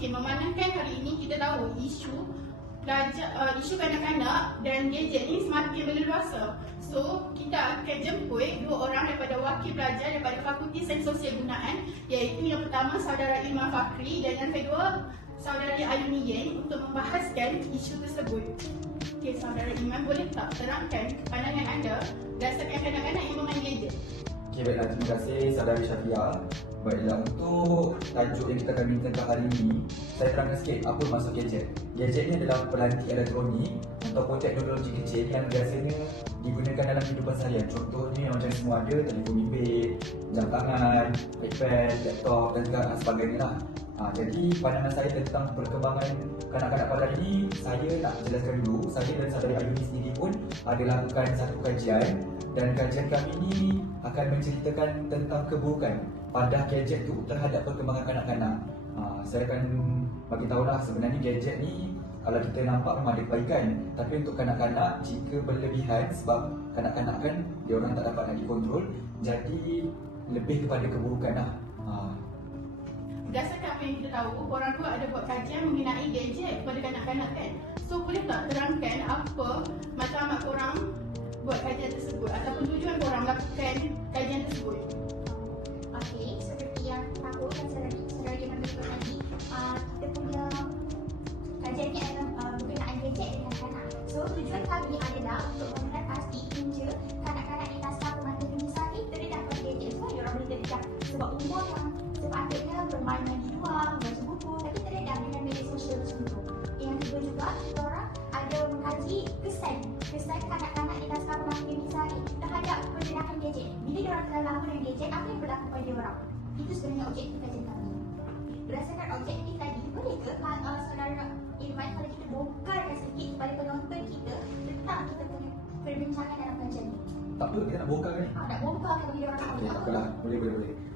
Okey, memandangkan hari ini kita tahu isu isu kanak-kanak dan gadget ni semakin berleluasa. So, kita akan jemput dua orang daripada wakil pelajar daripada Fakulti Sains Sosial Gunaan, iaitu yang pertama saudara Ilman Fakri dan yang kedua saudari Ayuni Yen untuk membahaskan isu tersebut. Okey, saudara Ilman, boleh tak terangkan pandangan anda berdasarkan kanak-kanak yang memain gadget? Okey, baiklah, terima kasih saudari Syafia. Baiklah, untuk tajuk yang kita akan bincangkan hari ini, saya terangkan sikit apa maksud gadget. Gadget ni adalah pelanti elektronik ataupun teknologi kecil yang biasanya digunakan dalam kehidupan seharian. Contohnya macam semua ada telefon bimbit, jam tangan, iPad, laptop dan juga sebagainya lah. Jadi pandangan saya tentang perkembangan kanak-kanak pada hari ini, saya nak jelaskan dulu. Saya dan saudari Ayuni sendiri pun ada lakukan satu kajian, dan kajian kami ini akan menceritakan tentang keburukan pada gadget tu terhadap perkembangan kanak-kanak. Saya akan bagi tahulah sebenarnya gadget ni kalau kita nampak memang ada kebaikan, tapi untuk kanak-kanak jika berlebihan, sebab kanak-kanak kan dia orang tak dapat nak dikontrol, jadi lebih kepada keburukan lah. Berdasarkan apa yang kita tahu, korang dua ada buat kajian mengenai gadget kepada kanak-kanak kan? So, boleh tak terangkan apa matlamat korang buat kajian tersebut ataupun tujuan korang melakukan kajian tersebut? Okey, seperti yang tahu dan saudara Ilman beritahu tadi, kita punya kajian ni adalah penggunaan gadget dengan kanak. So, tujuan kami adalah untuk mengenal pasti punca kanak-kanak di naskah pemantau pemisah ni terdedah pada gadget. Sebab diorang boleh terdedah sebab umur yang sepatutnya bermain di luar, membaca buku, tapi terdedah dengan media sosial tersebut. Yang kedua juga, kita orang ada mengkaji kesan kanak-kanak di naskah pemantau pemisah ni terhadap penggunaan gadget. Bila diorang terlalu lama dengan gadget, apa yang berlaku pada diorang? Itu sebenarnya objektif kajian kami. Berdasarkan objektif tadi, boleh ke saudara Ilman kalau kita bongkarkan sedikit kepada penonton kita tentang kita punya perbincangan dalam kajian ni? Tak apa, kita nak bongkar kan ni? Nak bongkar ke bagi diorang tahu? Okey, tak apalah, boleh.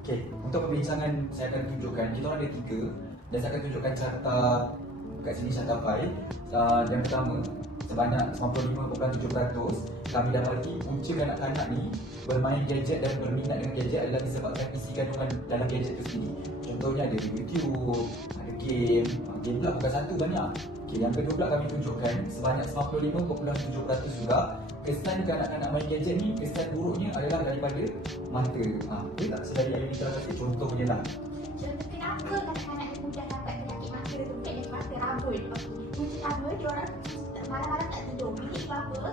Okey, untuk perbincangan saya akan tunjukkan, kita orang ada 3 dan saya akan tunjukkan carta kat sini, carta file. Yang pertama, sebanyak 95.7% kami dapati punca kanak-kanak ni bermain gadget dan berminat dengan gadget adalah disebabkan isi kandungan dalam gadget itu sendiri. Contohnya ada YouTube, ada game pula bukan satu, banyak. Okey, yang kedua pula kami tunjukkan sebanyak 95.7% juga kesan kanak-kanak main gadget ni, kesan buruknya adalah daripada mata. Boleh tak saudari Ayuni kita kasih contohnya lah? Contoh kenapa kanak-kanak ni mudah dapat penyakit mata tu, penyakit mata rabun. Punca pertama, diorang malam-malam tak tidur. Bilik bapa,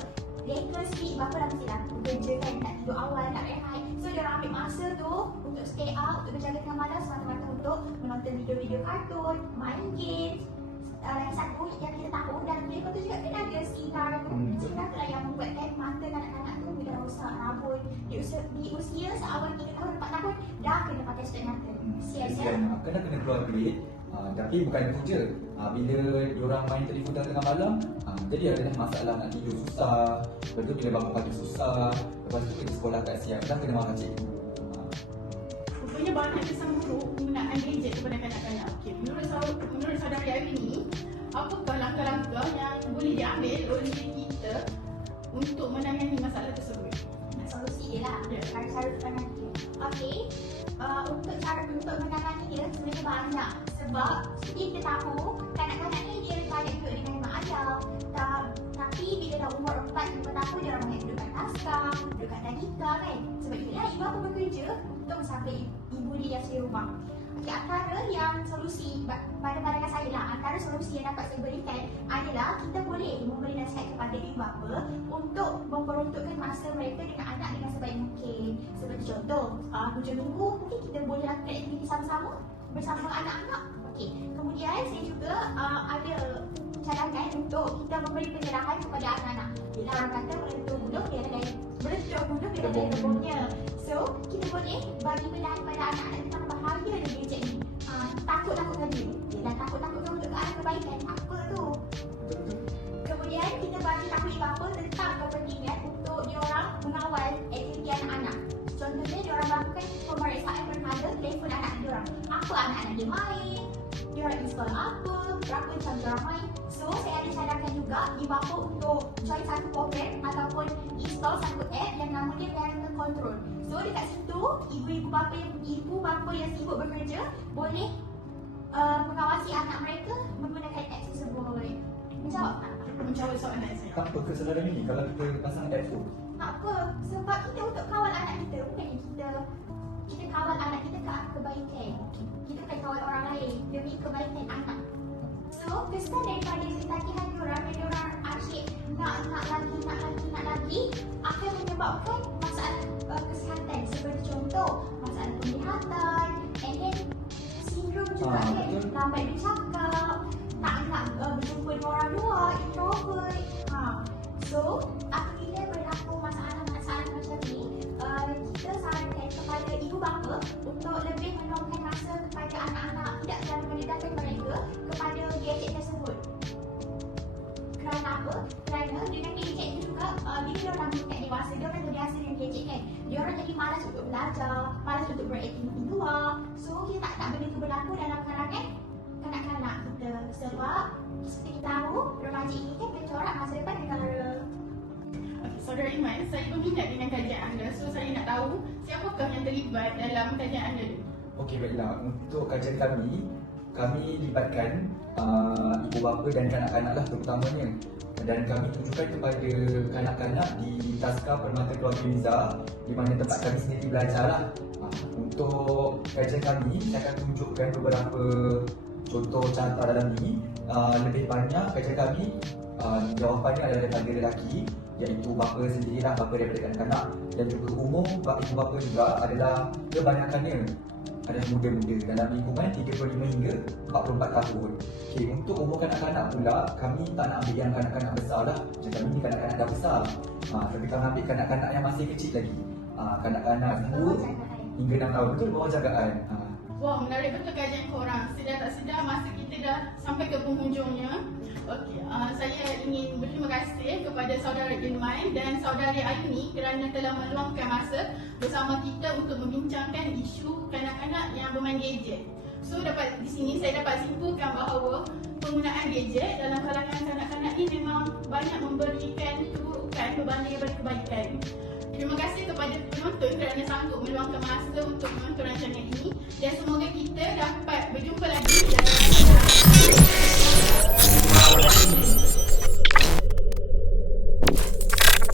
leka sikit, bapa dah mesti dah bekerja kan, nak tidur awal, nak rehat. So diorang ambil masa tu untuk stay out, untuk berjaga tengah malam semata-mata untuk menonton video-video kartun, main game. Lagi satu yang kita tahu, dalam bilik tu juga kan ada sinar tu. Sinar tu lah yang membuatkan mata kanak-kanak tu mudah rosak, rabun. Di usia seawal 3 tahun, 4 tahun dah kena pakai spek mata. Siap-siap. Kena keluar bilik. Tapi bukan itu je. Bila diorang main telefon tengah malam, jadi ada masalah nak tidur susah. Lepas tu bila bangun pagi susah. Lepas tu pergi sekolah kat siang, dah kena marah cikgu. Rupanya banyak kesan buruk penggunaan gadget kepada kanak-kanak. Okey, menurut saudari Ayuni, apakah langkah-langkah yang boleh diambil oleh kita untuk menangani masalah tersebut? Solusi dia lah, cara nanti. Okey, untuk menangani dia sebenarnya banyak. Sebab seperti kita tahu, kanak-kanak ni dia banyak duduk dengan mak ayah. Tapi bila dah umur 4-5 tahun, dia orang banyak duduk kat naskah, duduk kat tadika kan. Sebab itulah ibu aku bekerja untuk sampai ibu dia yang sendiri rumah. Okay, antara yang solusi pada pandangan saya lah, antara solusi yang dapat saya berikan adalah kita boleh memberi nasihat kepada ibu bapa untuk memperuntukkan masa mereka dengan anak dengan sebaik mungkin. Seperti contoh, hujung minggu mungkin kita boleh lakukan aktiviti sama-sama bersama anak-anak. Okey, kemudian saya juga ada cadangan untuk kita memberi pencerahan kepada anak-anak. Bila orang kata melentur buluh dia ada daya lebongnya. So, kita boleh bagi pelan pada anak-anak tentang bahaya dari gadget ni. Takut-takutkan dia. Yelah, takut-takutkan untuk ke arah kebaikan. Apa tu? Kemudian kita bagi tahu ibu bapa tentang kepentingan untuk diorang mengawal aktiviti anak-anak. Contohnya diorang lakukan pemeriksaan berkala telefon anak diorang. Apa anak-anak dia main, diorang install apa, berapa jam diorang main. So, saya ada cadangkan juga ibu bapa untuk join satu program ataupun install satu app yang namanya Parental Control. So, dekat situ, ibu bapa yang sibuk bekerja boleh mengawasi anak mereka menggunakan apps tersebut. Menjawab tak? Menjawab soalan saya. Apa kesedaran ini kalau kita pasang apps tu? Tak apa, sebab kita untuk kawal anak kita, bukannya kita kawal anak kita ke arah kebaikan. Kita bukan kawal orang lain demi kebaikan anak. So, kesan daripada ketagihan diorang dan diorang asyik nak lagi akan menyebabkan masalah kesihatan seperti contoh masalah penglihatan and then sindrom juga kan, lambat bercakap, tak nak berjumpa dengan orang luar, introvert. So, apabila berlaku masalah-masalah macam ni, kita sarankan kepada ibu bapa untuk lebih meluangkan masa kepada anak-anak, tidak terlalu mendedahkan mereka kepada gadget tersebut. Kerana apa? Kerana dengan gadget ni juga, bila diorang meningkat dewasa, diorang terbiasa dengan gadget kan. Diorang jadi malas untuk belajar, malas untuk beraktiviti luar. So, kita tak nak benda tu berlaku dalam kalangan kanak-kanak kita. Sebab, seperti kita tahu, remaja ini kan mencorak masa depan negara. Saudara Iman, saya berminat dengan kajian anda. So, saya nak tahu siapakah yang terlibat dalam kajian anda ni? Okey, baiklah. Untuk kajian kami libatkan ibu bapa dan kanak-kanak lah terutamanya. Dan kami tunjukkan kepada kanak-kanak di Taska Permata Keluarga Riza, di mana tempat kami sendiri belajar lah. Untuk kajian kami, saya akan tunjukkan beberapa contoh carta dalam ni. Lebih banyak kajian kami jawapannya adalah daripada lelaki, iaitu bapa sendirilah, bapa daripada kanak-kanak, dan juga umum ibu bapa juga adalah kebanyakannya adalah muda-muda dalam lingkungan 35 hingga 44 tahun. Okey, untuk umur kanak-kanak pula, kami tak nak ambil yang kanak-kanak besar lah. Macam kami ni kanak-kanak dah besar. Tapi kami ambil kanak-kanak yang masih kecil lagi. Kanak-kanak 2 hingga 6 tahun, betul, bawah jagaan. Wah, menarik betul kajian korang. Sedar tak sedar masa kita dah sampai ke penghujungnya. Okey, saya ingin berterima kasih kepada saudara Ilman dan saudari Ayuni kerana telah meluangkan masa bersama kita untuk membincangkan isu kanak-kanak yang bermain gadget. So, di sini saya dapat simpulkan bahawa penggunaan gadget dalam kalangan kanak-kanak ini memang banyak memberikan keburukan berbanding daripada kebaikan. Terima kasih kepada penonton kerana sanggup meluangkan masa untuk menonton rancangan